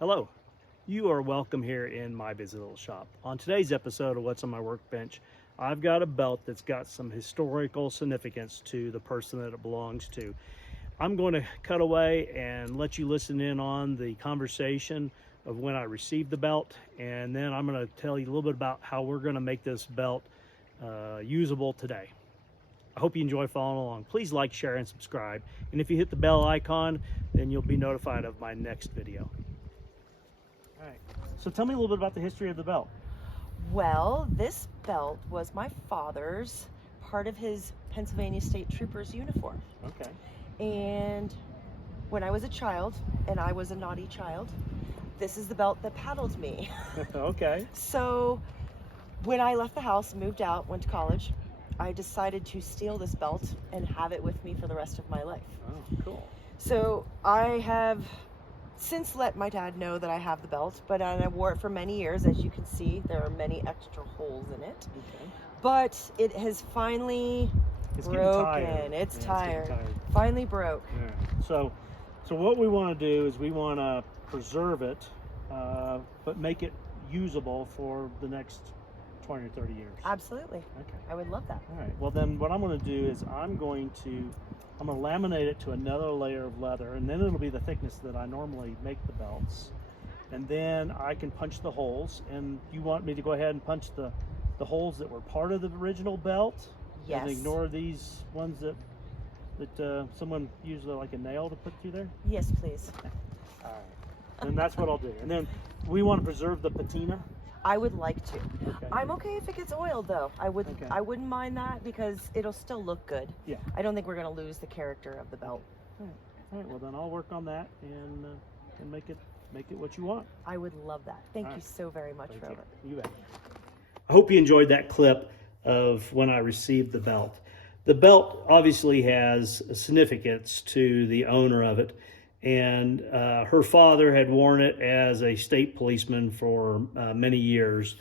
Hello, you are welcome here in my busy little shop. On today's episode of What's on My Workbench, I've got a belt that's got some historical significance to the person that it belongs to. I'm going to cut away and let you listen in on the conversation of when I received the belt, and then I'm going to tell you a little bit about how we're going to make this belt usable today. I hope you enjoy following along. Please like, share, and subscribe. And if you hit the bell icon, then you'll be notified of my next video. All right, so tell me a little bit about the history of the belt. Well, this belt was my father's, part of his Pennsylvania State Troopers uniform. Okay. And when I was a child, and I was a naughty child, this is the belt that paddled me. Okay. So when I left the house, moved out, went to college, I decided to steal this belt and have it with me for the rest of my life. Oh, cool. So I have since let my dad know that I have the belt, but I wore it for many years. As you can see, there are many extra holes in it. Okay. But it has finally broken. It's tired. Finally broke. Yeah. So what we want to do is we want to preserve it, but make it usable for the next 20 or 30 years. Absolutely. Okay. I would love that. All right. Well, then what I'm going to do is I'm going to laminate it to another layer of leather, and then it'll be the thickness that I normally make the belts. And then I can punch the holes. And you want me to go ahead and punch the holes that were part of the original belt? Yes. And ignore these ones that someone used like a nail to put through there? Yes, please. All right. Then that's what I'll do. And then we want to preserve the patina. I would like to. Okay. I'm okay if it gets oiled though. I wouldn't mind that because it'll still look good. Yeah. I don't think we're going to lose the character of the belt. All right. Well, then I'll work on that and make it what you want. I would love that. Thank All you right. so very much, Thank Robert. You bet. I hope you enjoyed that clip of when I received the belt. The belt obviously has a significance to the owner of it, and her father had worn it as a state policeman for many years,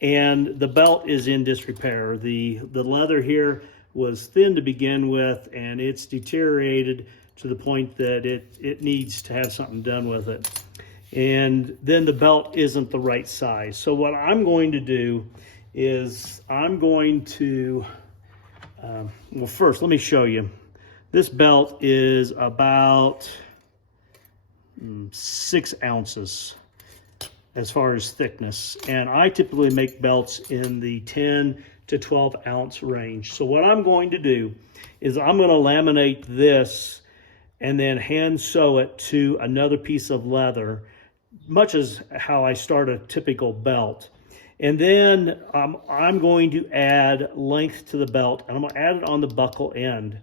and the belt is in disrepair. The leather here was thin to begin with, and it's deteriorated to the point that it needs to have something done with it. And then the belt isn't the right size. So what I'm going to do is I'm going to, well, first let me show you. This belt is about 6 ounces as far as thickness, and I typically make belts in the 10 to 12 ounce range. So what I'm going to do is I'm going to laminate this and then hand sew it to another piece of leather, much as how I start a typical belt. And then I'm going to add length to the belt, and I'm going to add it on the buckle end.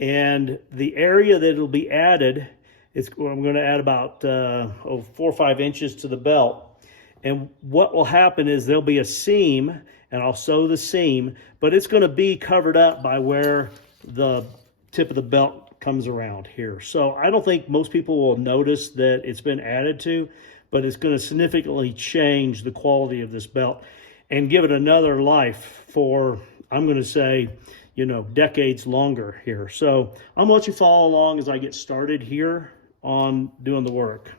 And the area that it'll be added, I'm going to add about 4 or 5 inches to the belt. And what will happen is there'll be a seam, and I'll sew the seam, but it's going to be covered up by where the tip of the belt comes around here. So I don't think most people will notice that it's been added to, but it's going to significantly change the quality of this belt and give it another life for, I'm going to say, decades longer here. So I'm going to let you follow along as I get started here on doing the work.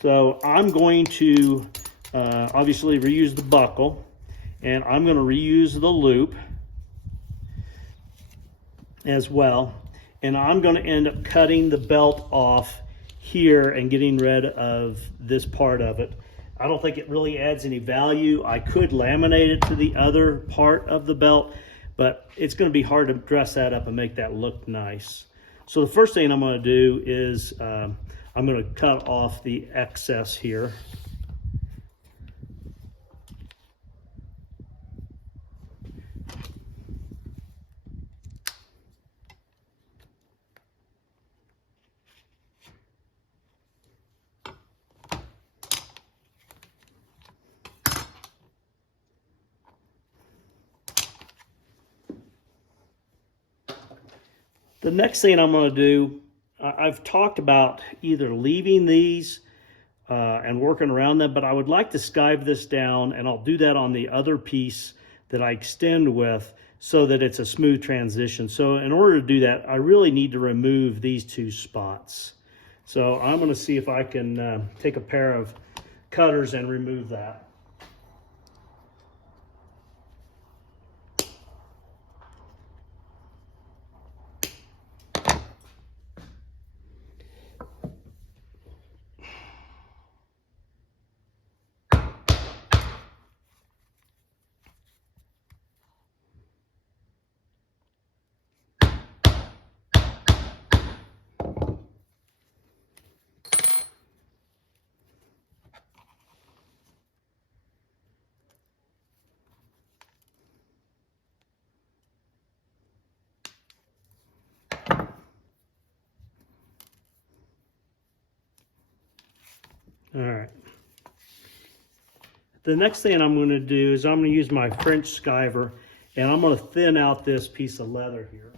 So I'm going to obviously reuse the buckle, and I'm going to reuse the loop as well. And I'm going to end up cutting the belt off here and getting rid of this part of it. I don't think it really adds any value. I could laminate it to the other part of the belt, but it's going to be hard to dress that up and make that look nice. So the first thing I'm going to do is I'm going to cut off the excess here. The next thing I'm going to do, I've talked about either leaving these and working around them, but I would like to skive this down, and I'll do that on the other piece that I extend with so that it's a smooth transition. So in order to do that, I really need to remove these 2 spots. So I'm going to see if I can take a pair of cutters and remove that. All right. The next thing I'm going to do is I'm going to use my French skiver, and I'm going to thin out this piece of leather here.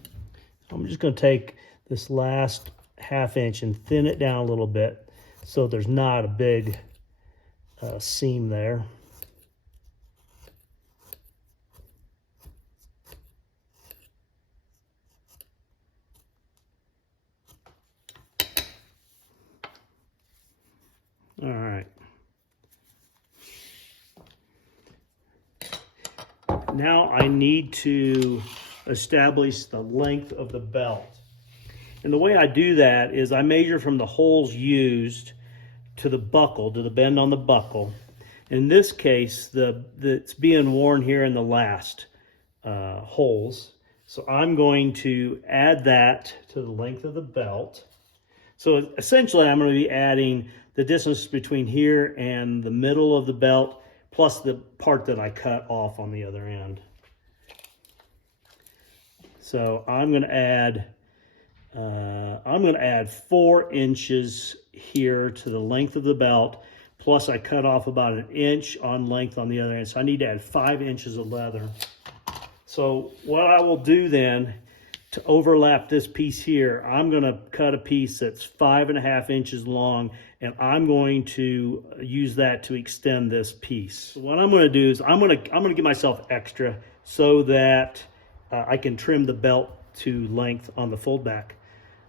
I'm just going to take this last ½ inch and thin it down a little bit so there's not a big seam there. All right. Now I need to establish the length of the belt. And the way I do that is I measure from the holes used to the buckle, to the bend on the buckle. In this case, it's being worn here in the last holes. So I'm going to add that to the length of the belt. So essentially I'm going to be adding the distance between here and the middle of the belt plus the part that I cut off on the other end. So I'm going to add 4 inches here to the length of the belt, plus I cut off about 1 inch on length on the other end. So I need to add 5 inches of leather. So what I will do then to overlap this piece here, I'm going to cut a piece that's 5½ inches long, and I'm going to use that to extend this piece. So what I'm going to do is I'm going to give myself extra so that I can trim the belt to length on the fold back.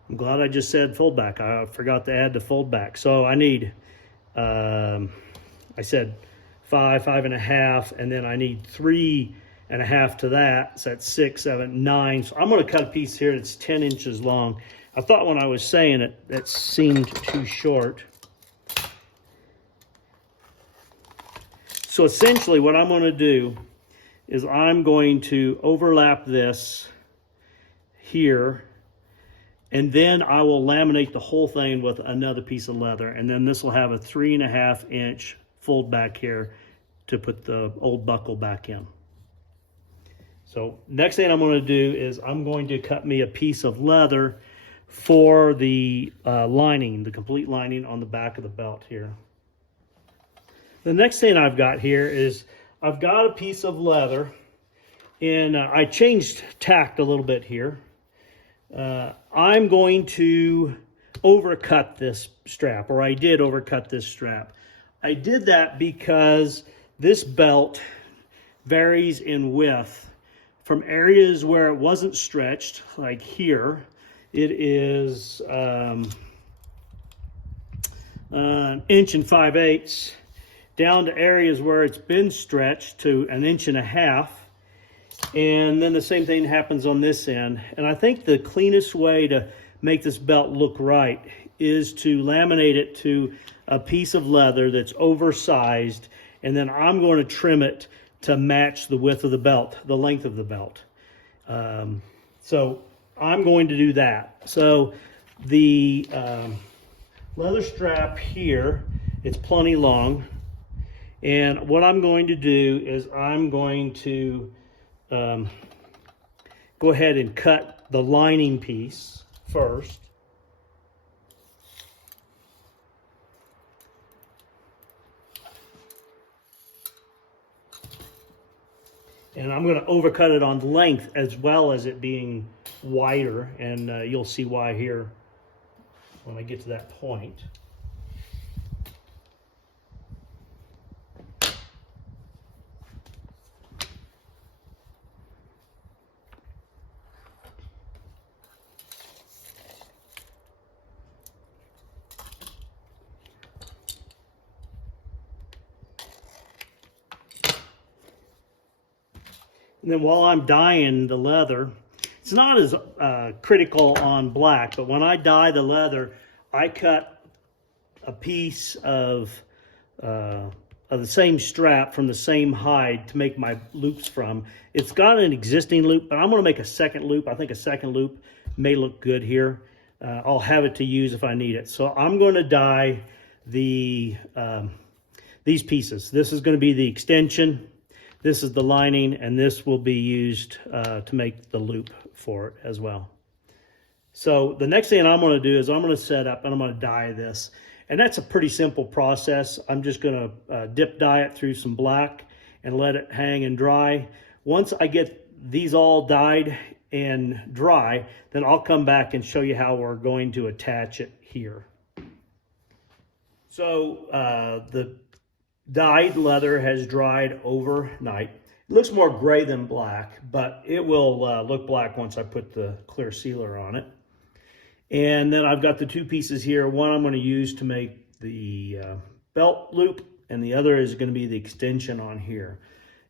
I'm glad I just said fold back. I forgot to add the fold back. So I need, I said 5.5, and then I need 3.5 to that. So that's 6, 7, 9. So I'm going to cut a piece here that's 10 inches long. I thought when I was saying it, that seemed too short. So essentially what I'm going to do is I'm going to overlap this here, and then I will laminate the whole thing with another piece of leather, and then this will have a 3.5 inch fold back here to put the old buckle back in. So next thing I'm going to do is I'm going to cut me a piece of leather for the lining, the complete lining on the back of the belt here. The next thing I've got here is I've got a piece of leather, and I changed tact a little bit here. I'm going to overcut this strap, or I did overcut this strap. I did that because this belt varies in width from areas where it wasn't stretched, like here. It is 1 inch and 5/8, down to areas where it's been stretched to 1.5 inches. And then the same thing happens on this end. And I think the cleanest way to make this belt look right is to laminate it to a piece of leather that's oversized, and then I'm going to trim it to match the width of the belt, the length of the belt. So I'm going to do that. So the leather strap here, it's plenty long. And what I'm going to do is I'm going to go ahead and cut the lining piece first. And I'm going to overcut it on length as well as it being wider, and you'll see why here when I get to that point. And then while I'm dyeing the leather, it's not as critical on black, but when I dye the leather, I cut a piece of the same strap from the same hide to make my loops from. It's got an existing loop, but I'm going to make a second loop. I think a second loop may look good here. I'll have it to use if I need it. So I'm going to dye these pieces. This is going to be the extension. This is the lining, and this will be used to make the loop for it as well. So the next thing I'm going to do is I'm going to set up and I'm going to dye this. And that's a pretty simple process. I'm just going to dip dye it through some black and let it hang and dry. Once I get these all dyed and dry, then I'll come back and show you how we're going to attach it here. So the dyed leather has dried overnight. It looks more gray than black, but it will look black once I put the clear sealer on it. And then I've got the two pieces here. One I'm going to use to make the belt loop, and the other is going to be the extension on here.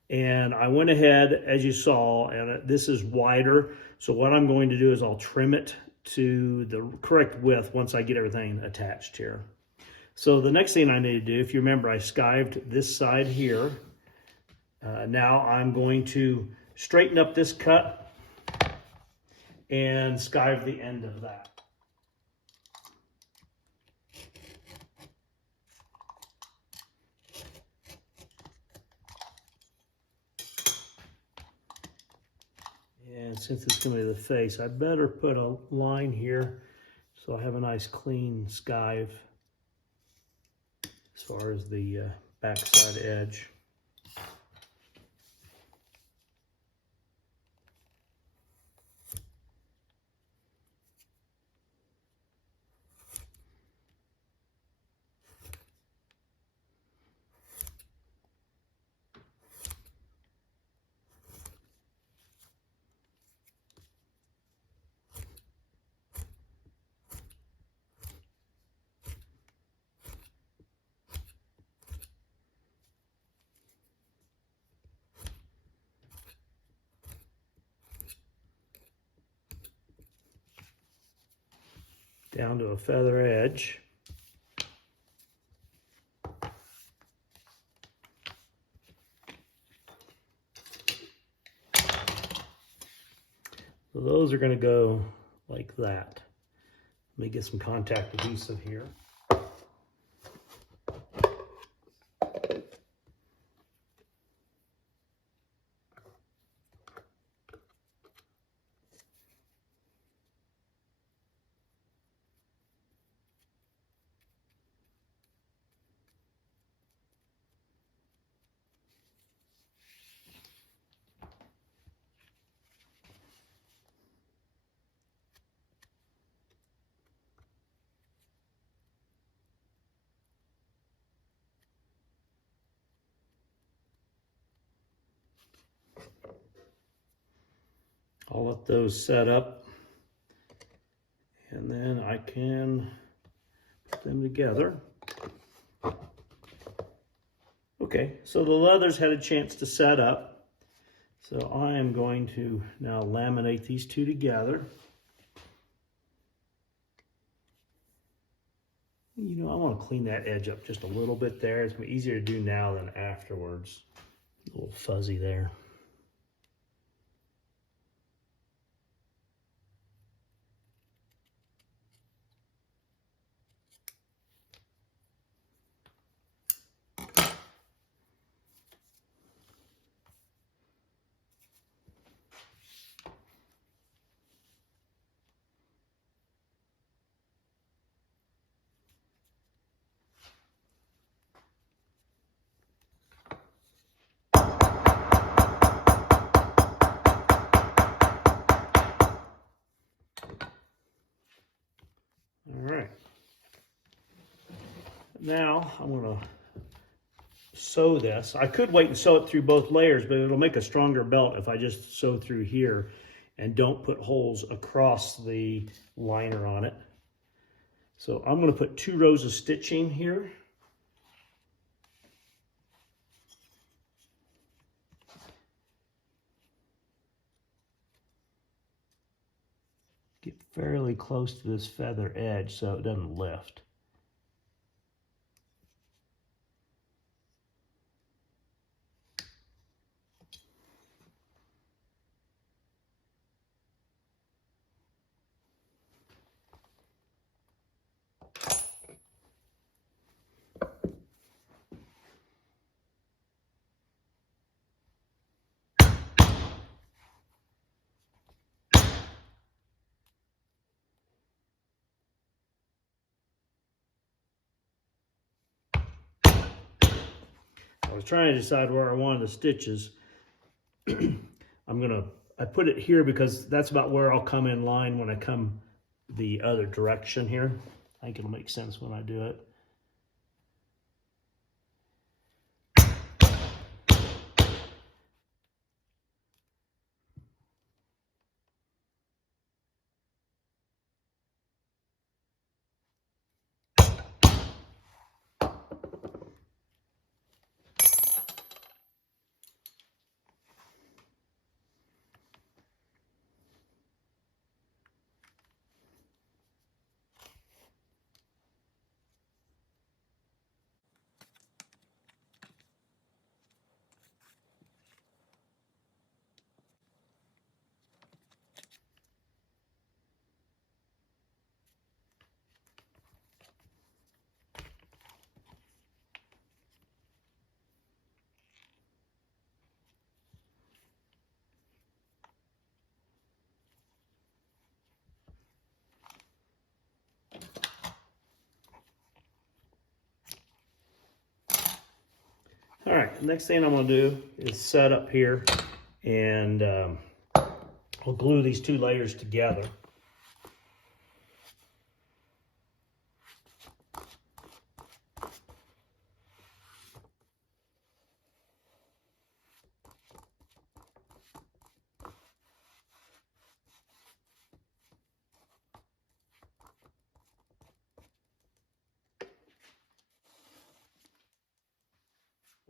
And I went ahead, as you saw, and this is wider. So what I'm going to do is I'll trim it to the correct width once I get everything attached here. So the next thing I need to do, if you remember, I skived this side here. Now I'm going to straighten up this cut and skive the end of that. And since it's going to be the face, I better put a line here so I have a nice clean skive as far as the backside edge. Down to a feather edge. So those are going to go like that. Let me get some contact adhesive here. I'll let those set up, and then I can put them together. Okay, so the leather's had a chance to set up. So I am going to now laminate these two together. You know, I want to clean that edge up just a little bit there. It's easier to do now than afterwards. A little fuzzy there. All right. Now I'm going to sew this. I could wait and sew it through both layers, but it'll make a stronger belt if I just sew through here and don't put holes across the liner on it. So I'm going to put 2 rows of stitching here. get fairly close to this feather edge so it doesn't lift. I was trying to decide where I wanted the stitches. I put it here because that's about where I'll come in line when I come the other direction here. I think it'll make sense when I do it. All right, next thing I'm gonna do is set up here and I'll glue these two layers together.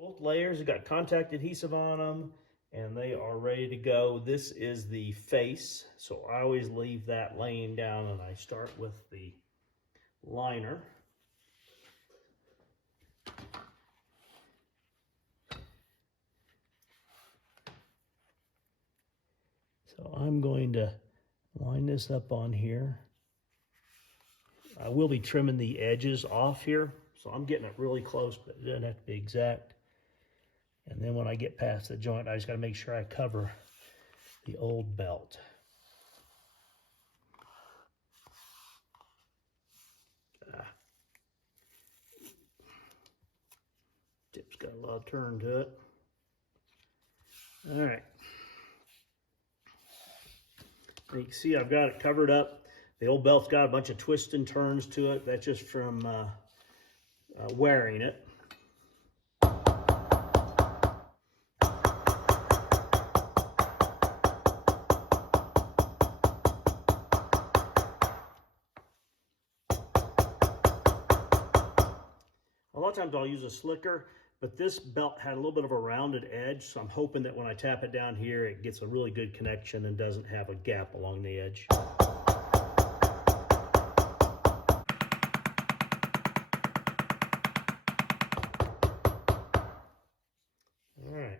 Both layers have got contact adhesive on them and they are ready to go. This is the face, so I always leave that laying down and I start with the liner. So I'm going to line this up on here. I will be trimming the edges off here, so I'm getting it really close, but it doesn't have to be exact. And then when I get past the joint, I just got to make sure I cover the old belt. Tip's got a lot of turn to it. All right. You can see I've got it covered up. The old belt's got a bunch of twists and turns to it. That's just from wearing it. A lot of times I'll use a slicker, but this belt had a little bit of a rounded edge, so I'm hoping that when I tap it down here, it gets a really good connection and doesn't have a gap along the edge. All right,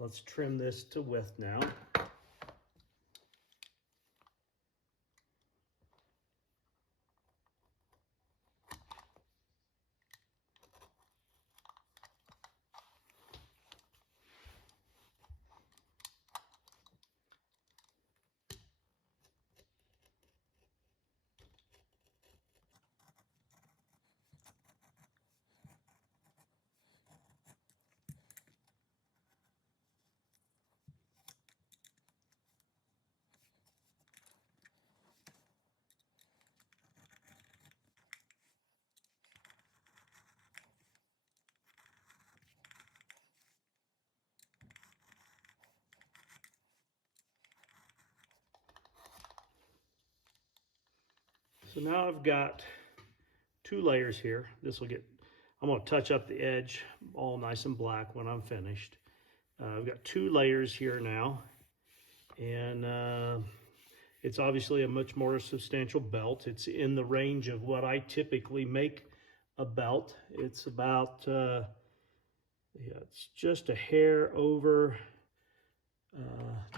let's trim this to width now. So now I've got two layers here. I'm going to touch up the edge all nice and black when I'm finished. I've got two layers here now, and It's obviously a much more substantial belt. It's in the range of what I typically make a belt. It's about, yeah, it's just a hair over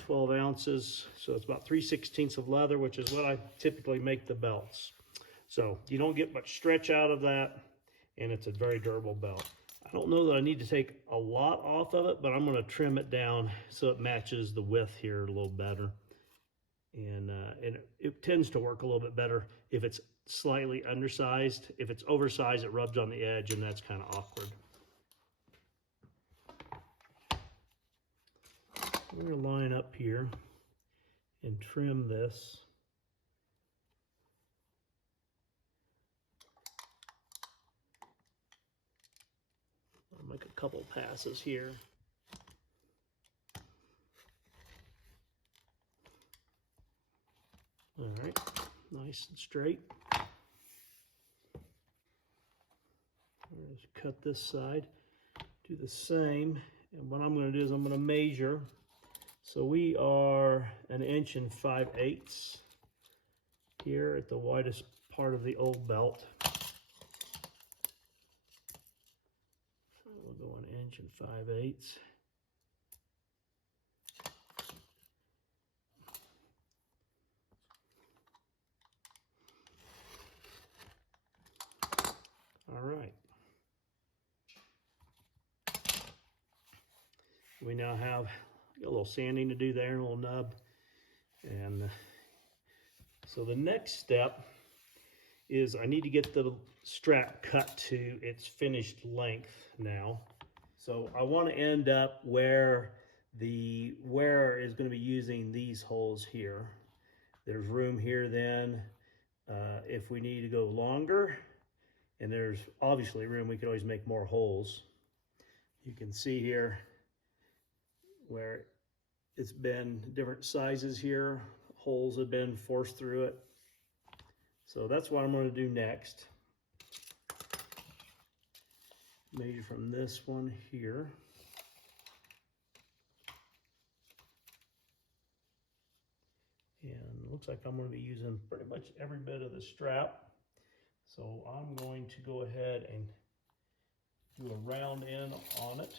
12 ounces. So it's about 3/16 of leather, which is what I typically make the belts. So you don't get much stretch out of that, and it's a very durable belt. I don't know that I need to take a lot off of it, but I'm going to trim it down so it matches the width here a little better. And it tends to work a little bit better if it's slightly undersized. If it's oversized, it rubs on the edge, and that's kind of awkward. We're going to line up here and trim this. I'll make a couple passes here. All right, nice and straight. Just cut this side, do the same. And what I'm going to do is I'm going to measure. So we are 1 5/8 inches here at the widest part of the old belt. So we'll go 1 5/8 inches. All right. We now have a little sanding to do there, a little nub. And so the next step is I need to get the strap cut to its finished length now. So I want to end up where the wearer is going to be using these holes here. There's room here then if we need to go longer, and there's obviously room, we could always make more holes. You can see here where it's been different sizes here. Holes have been forced through it. So that's what I'm going to do next. Measure from this one here. And it looks like I'm going to be using pretty much every bit of the strap. So I'm going to go ahead and do a round end on it.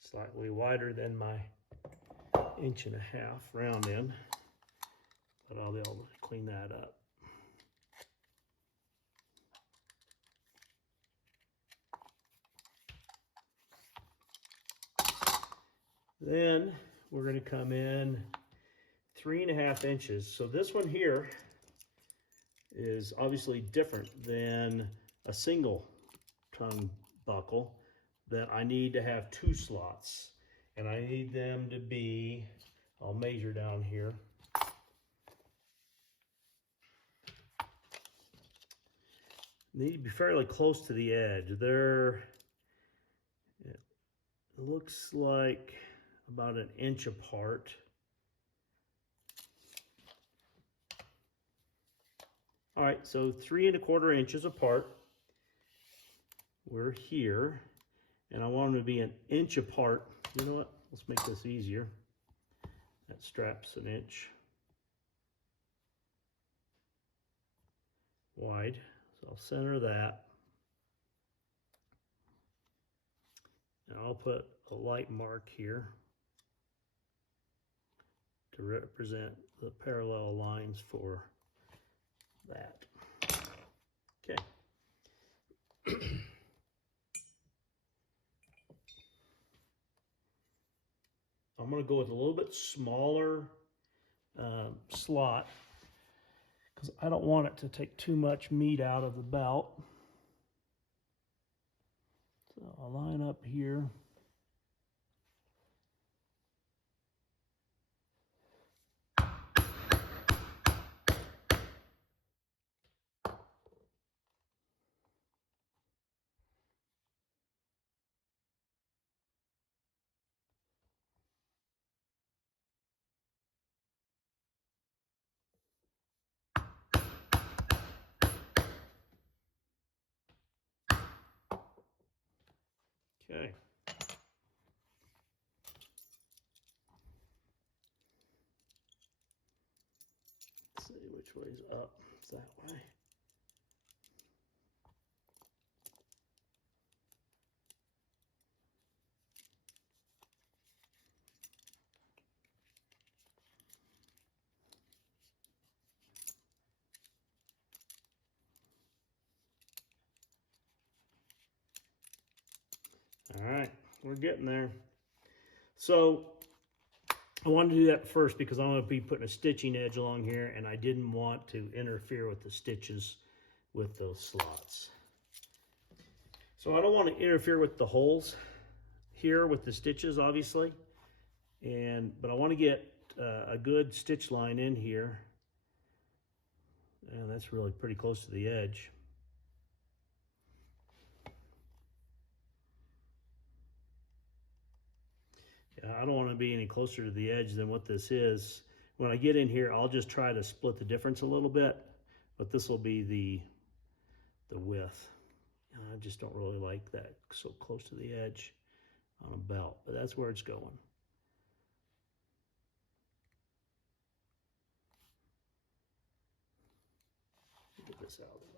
Slightly wider than my 1.5 inches round end, but I'll be able to clean that up. Then we're going to come in 3.5 inches. So this one here is obviously different than a single tongue buckle, that I need to have 2 slots, and I need them to be, I'll measure down here. They need to be fairly close to the edge. It looks like about 1 inch apart. All right, so 3.25 inches apart. We're here, and I want them to be 1 inch apart. You know what? Let's make this easier. That strap's 1 inch wide, so I'll center that. And I'll put a light mark here to represent the parallel lines for that. Okay. I'm going to go with a little bit smaller slot because I don't want it to take too much meat out of the belt. So I'll line up here. Okay. Let's see which way's up. It's that way. All right, we're getting there. So I wanted to do that first because I'm going to be putting a stitching edge along here, and I didn't want to interfere with the stitches with those slots. So I don't want to interfere with the holes here with the stitches, obviously, but I want to get a good stitch line in here, and that's really pretty close to the edge. I don't want to be any closer to the edge than what this is. When I get in here, I'll just try to split the difference a little bit, but this will be the width. I just don't really like that so close to the edge on a belt, but that's where it's going. Get this out of the way.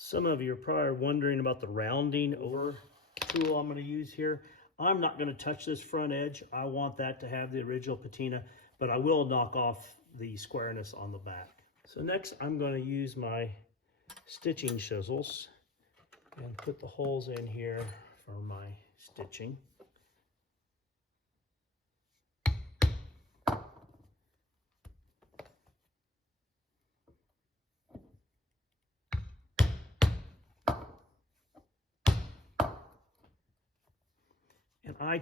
Some of you are probably wondering about the rounding over tool I'm going to use here. I'm not going to touch this front edge. I want that to have the original patina, but I will knock off the squareness on the back. So next I'm going to use my stitching chisels and put the holes in here for my stitching. And I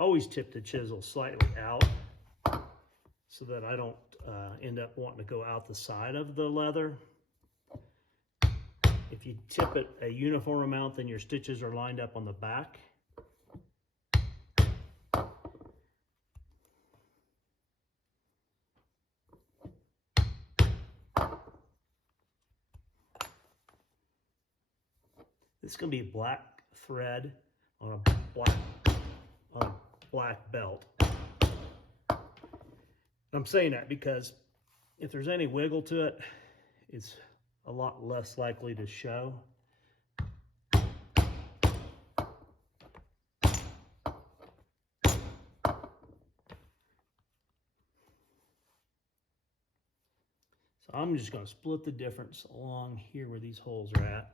always tip the chisel slightly out so that I don't end up wanting to go out the side of the leather. If you tip it a uniform amount, then your stitches are lined up on the back. This is going to be black thread on a black belt. I'm saying that because if there's any wiggle to it, it's a lot less likely to show. So I'm just going to split the difference along here where these holes are at.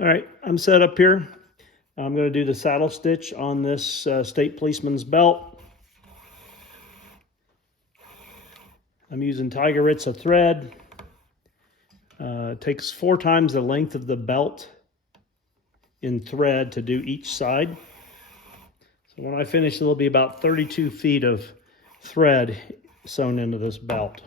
All right, I'm set up here. I'm going to do the saddle stitch on this state policeman's belt. I'm using Tiger Ritza thread. It takes 4 times the length of the belt in thread to do each side. So when I finish, there'll be about 32 feet of thread sewn into this belt.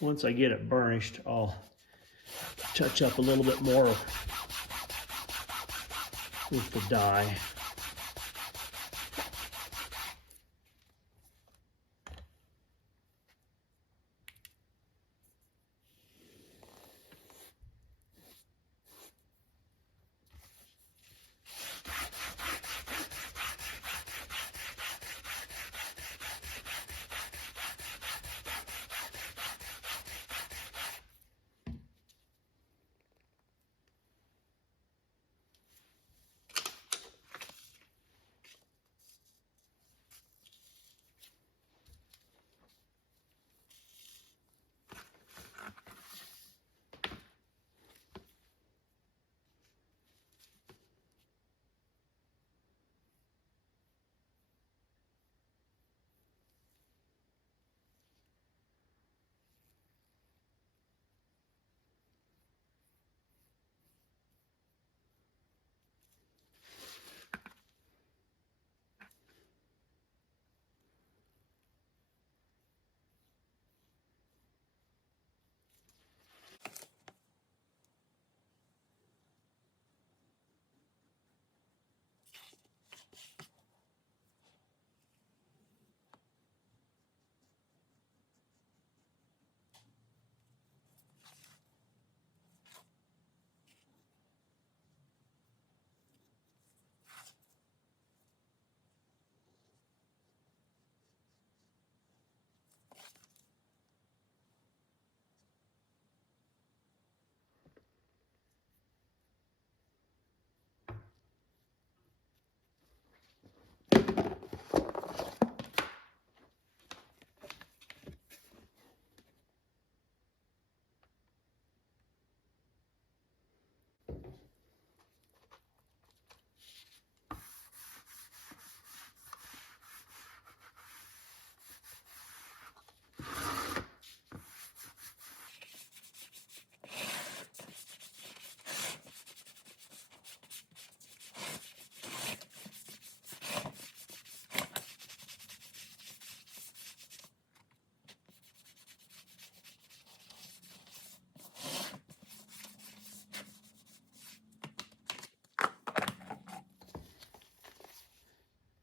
Once I get it burnished, I'll touch up a little bit more with the dye.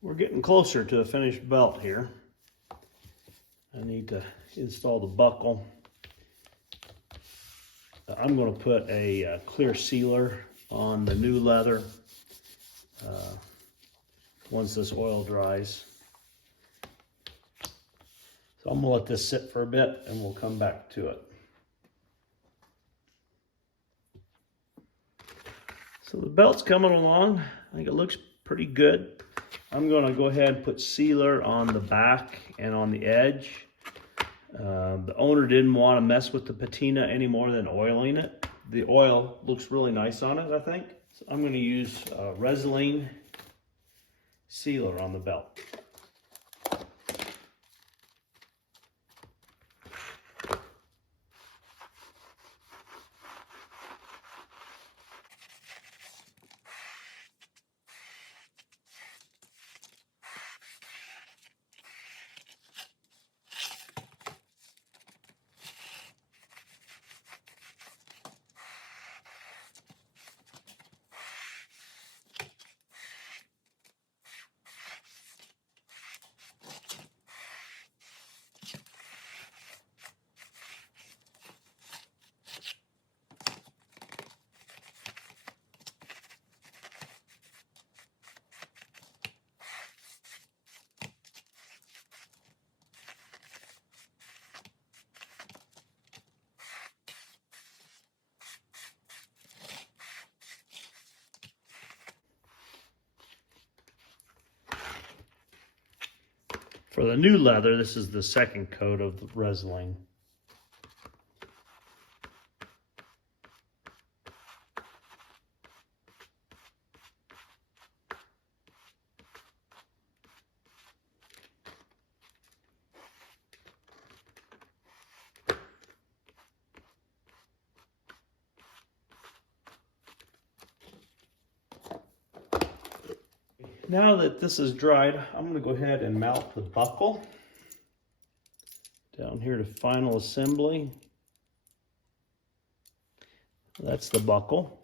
We're getting closer to a finished belt here. I need to install the buckle. I'm going to put a clear sealer on the new leather once this oil dries. So I'm going to let this sit for a bit and we'll come back to it. So the belt's coming along. I think it looks pretty good. I'm going to go ahead and put sealer on the back and on the edge. The owner didn't want to mess with the patina any more than oiling it. The oil looks really nice on it, I think. So I'm going to use Resin sealer on the belt. For the new leather, this is the second coat of the Resin. Now that this is dried, I'm going to go ahead and mount the buckle down here to final assembly. That's the buckle.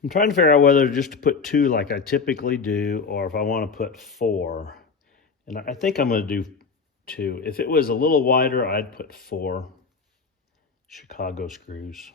I'm trying to figure out whether just to put 2 like I typically do, or if I want to put 4. And I think I'm going to do 2. If it was a little wider, I'd put 4 Chicago screws.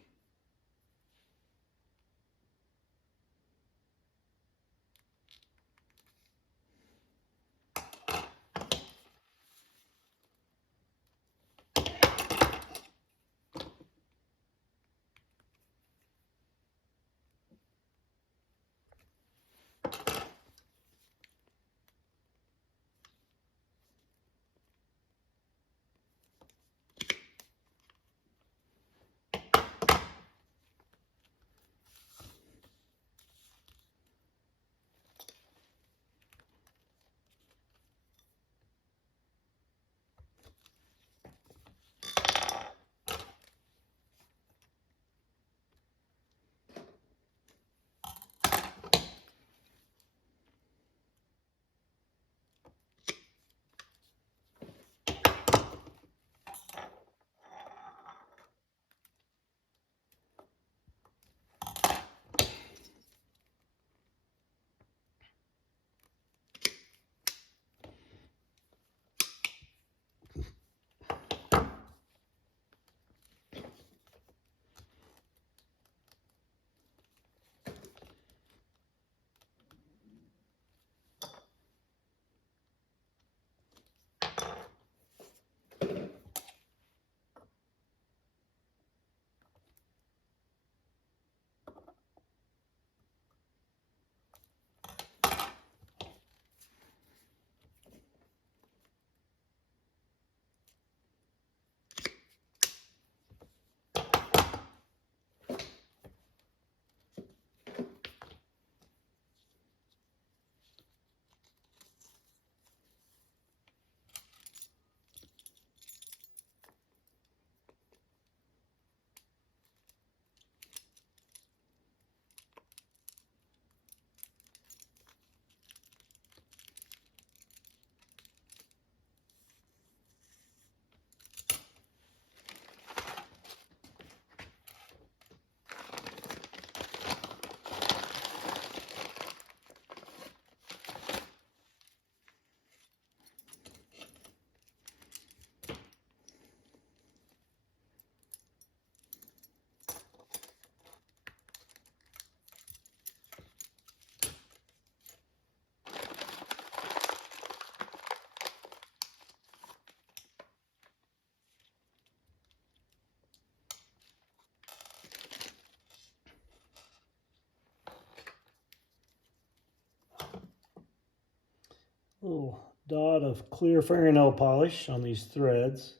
Little dot of clear fingernail polish on these threads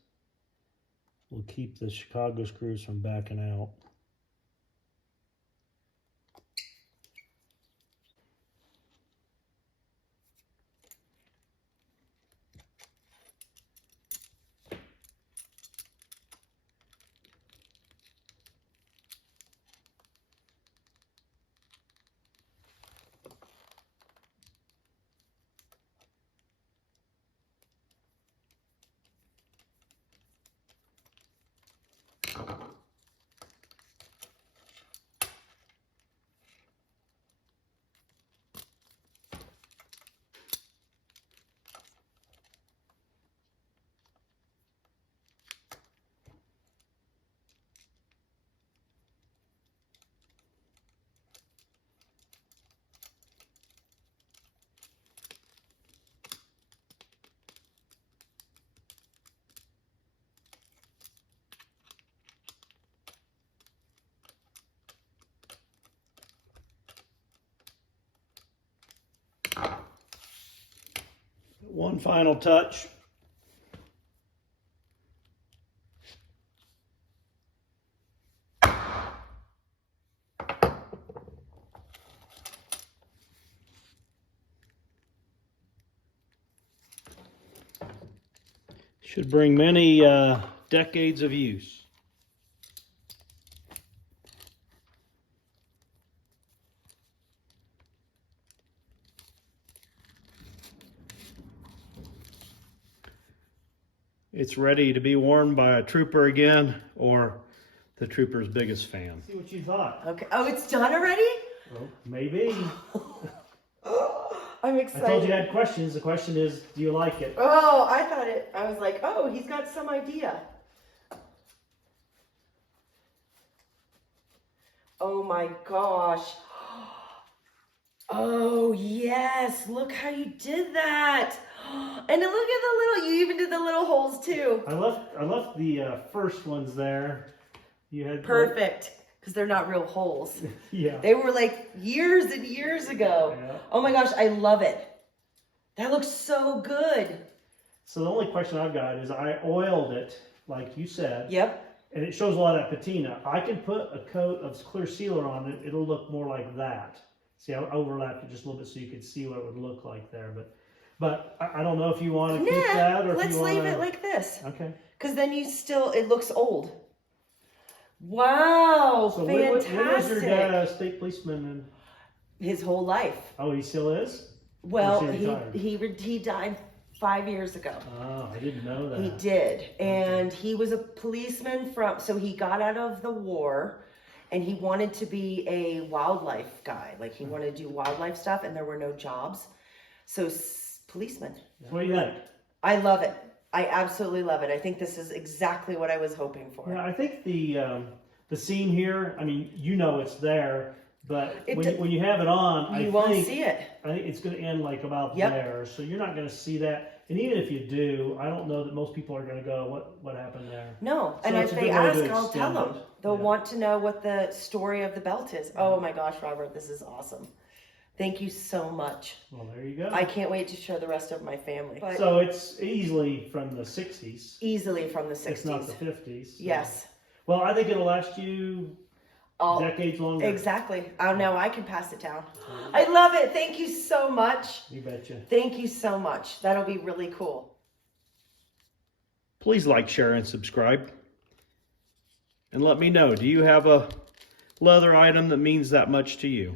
will keep the Chicago screws from backing out. One final touch. Should bring many decades of use. It's ready to be worn by a trooper again, or the trooper's biggest fan. See what you thought. Okay. Oh, it's done already? Well, maybe. I'm excited. I told you I had questions. The question is, do you like it? Oh, I was like, oh, he's got some idea. Oh my gosh. Oh yes, look how you did that. And look at the little, you even did the little holes too. I left the first ones there. You had perfect, because they're not real holes. Yeah. They were like years and years ago. Yeah. Oh my gosh, I love it. That looks so good. So the only question I've got is I oiled it, like you said. Yep. And it shows a lot of patina. I can put a coat of clear sealer on it. It'll look more like that. See, I overlapped it just a little bit so you could see what it would look like there. But I don't know if you want to keep that or if let's you want to... leave it like this. Okay. Because then it looks old. Wow, So fantastic. when was your dad a state policeman? And... His whole life. Oh, he still is? Well, Or is he retired? he died 5 years ago. Oh, I didn't know that. He did. And he was a policeman so he got out of the war and he wanted to be a wildlife guy. Like he wanted to do wildlife stuff and there were no jobs. So policeman. What do you think? I love it. I absolutely love it. I think this is exactly what I was hoping for. Yeah, I think the seam here, I mean, you know it's there, but when you have it on, you won't see it. I think it's going to end like about there, so you're not going to see that. And even if you do, I don't know that most people are going to go, what happened there? No, So and it's if a they good way ask, to I'll tell extend them. it. They'll Yeah. want to know what the story of the belt is. Oh my gosh, Robert, this is awesome. Thank you so much. Well, there you go. I can't wait to show the rest of my family. But So it's easily from the 60s. easily from the 60s. It's not the 50s. So. Yes. Well, I think it'll last you decades longer. Exactly. Oh, no, I can pass it down. I love it. Thank you so much. You betcha. Thank you so much. That'll be really cool. Please like, share, and subscribe. And let me know, do you have a leather item that means that much to you?